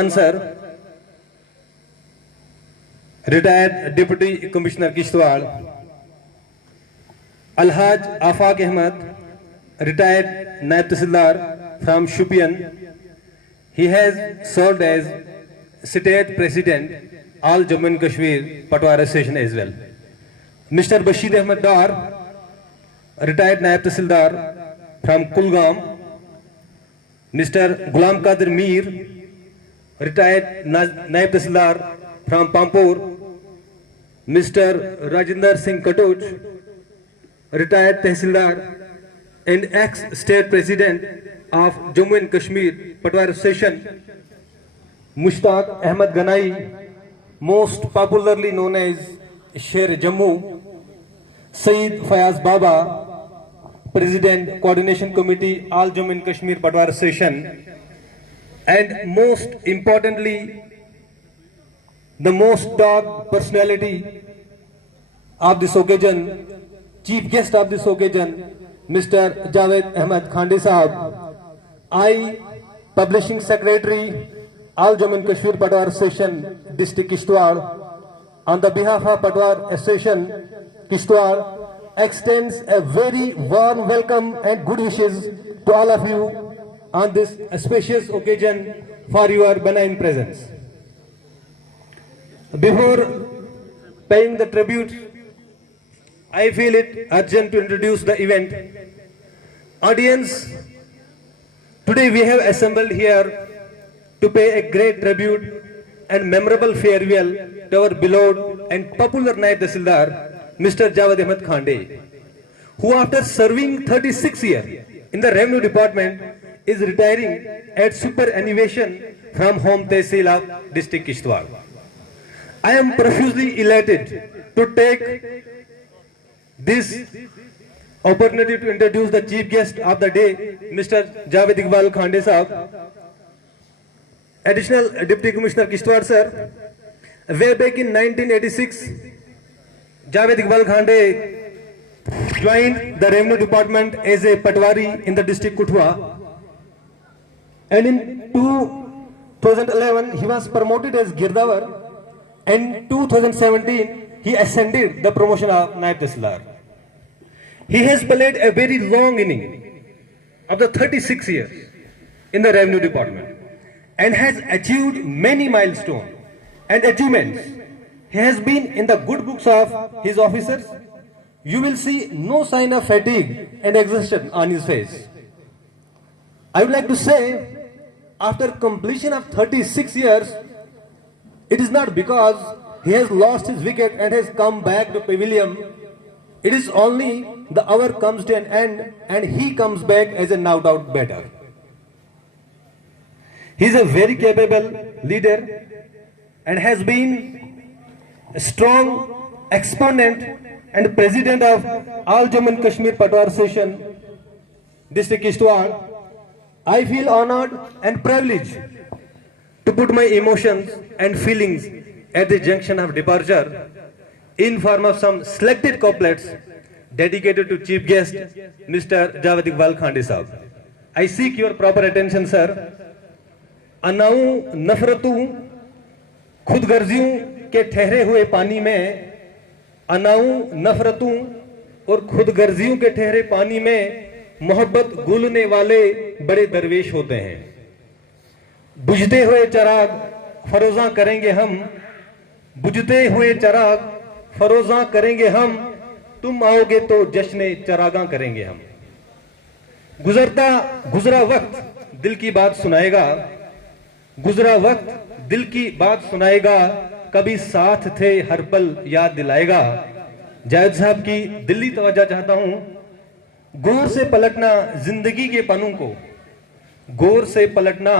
Answer, retired Deputy Commissioner Kishtwar, Alhaj Afaq Ahmed, retired Naib Tahsildar from Shupian. He has served as State President, All Jammu and Kashmir Patwara Association as well. Mr. Bashir Ahmed Dar, retired Naib Tahsildar from Kulgam. Mr. Ghulam Qadir Mir, retired Naib Tahsildar from Pampur. Mr. Rajinder Singh Katuch, retired Tahsildar and ex-State President of Jammu and Kashmir Patwara Association. Mushtaq Ahmed Ganai, most popularly known as Sher Jammu. Saeed Fayaz Baba, President Coordination Committee, All Jammu and Kashmir Patwara Association. And most importantly, the most dogged personality of this occasion, chief guest of this occasion, Mr. Javed Ahmed Khande Sahab, I, Publishing Secretary, All Jammu and Kashmir Patwar Association, District Kishtwar, on the behalf of Patwar Association Kishtwar, extends a very warm welcome and good wishes to all of you on this auspicious occasion for your benign presence. Before paying the tribute, I feel it urgent to introduce the event. Audience, today we have assembled here to pay a great tribute and memorable farewell to our beloved and popular Naib Tahsildar, Mr. Javed Ahmed Khande, who after serving 36 years in the Revenue Department is retiring at superannuation from home Tehsil of District Kishtwar. I am profusely elated to take this opportunity to introduce the chief guest of the day, Mr. Javed Iqbal Khande Sahab, Additional Deputy Commissioner Kishtwar Sir. Way back in 1986, Javed Iqbal Khande joined the Revenue Department as a Patwari in the district Kuthwa, and in 2011 he was promoted as Girdawar, and in 2017 he ascended the promotion of Naib Tahsildar. He has played a very long inning of the 36 years in the Revenue Department and has achieved many milestones and achievements. He has been in the good books of his officers. You will see no sign of fatigue and exhaustion on his face. I would like to say, after completion of 36 years, it is not because he has lost his wicket and has come back to pavilion. It is only the hour comes to an end and he comes back as a no-doubt batter. He is a very capable leader and has been a strong exponent and president of All Jammu and Kashmir Patwar Association, District Kishtwar. I feel honored and privileged to put my emotions and feelings at the junction of departure in form of some selected couplets dedicated to chief guest Mr. Javed Iqbal Khande Sahab. I seek your proper attention, sir. अनाऊं नफरतों खुदगर्जियों के ठहरे हुए पानी में, अनाऊं नफरतों और खुदगर्जियों के ठहरे पानी में मोहब्बत गुलने वाले बड़े दरवेश होते हैं। बुझते हुए चिराग फरोजा करेंगे हम, बुझते हुए चिराग फरोजा करेंगे हम, तुम आओगे तो जश्न चिरागा करेंगे हम। गुजरा वक्त दिल की बात सुनाएगा, गुजरा वक्त दिल की बात सुनाएगा, कभी साथ थे हर पल याद दिलाएगा। जायद साहब की दिल्ली तवज्जो चाहता हूं। गौर से पलटना जिंदगी के पन्नों को, गौर से पलटना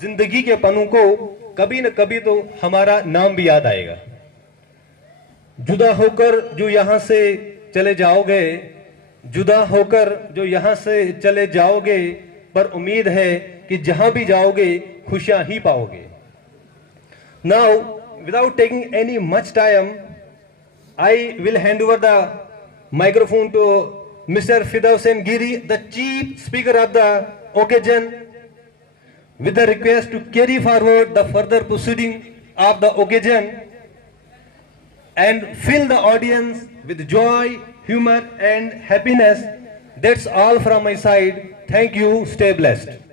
जिंदगी के पन्नों को, कभी न कभी तो हमारा नाम भी याद आएगा। जुदा होकर जो यहां से चले जाओगे, जुदा होकर जो यहां से चले जाओगे, पर उम्मीद है कि जहां भी जाओगे खुशियां ही पाओगे। Now, without taking any much time, I will hand over the microphone to Mr. Fidaus Hussain Giri, the chief speaker of the occasion, with the request to carry forward the further proceeding of the occasion and fill the audience with joy, humor and happiness. That's all from my side. Thank you. Stay blessed.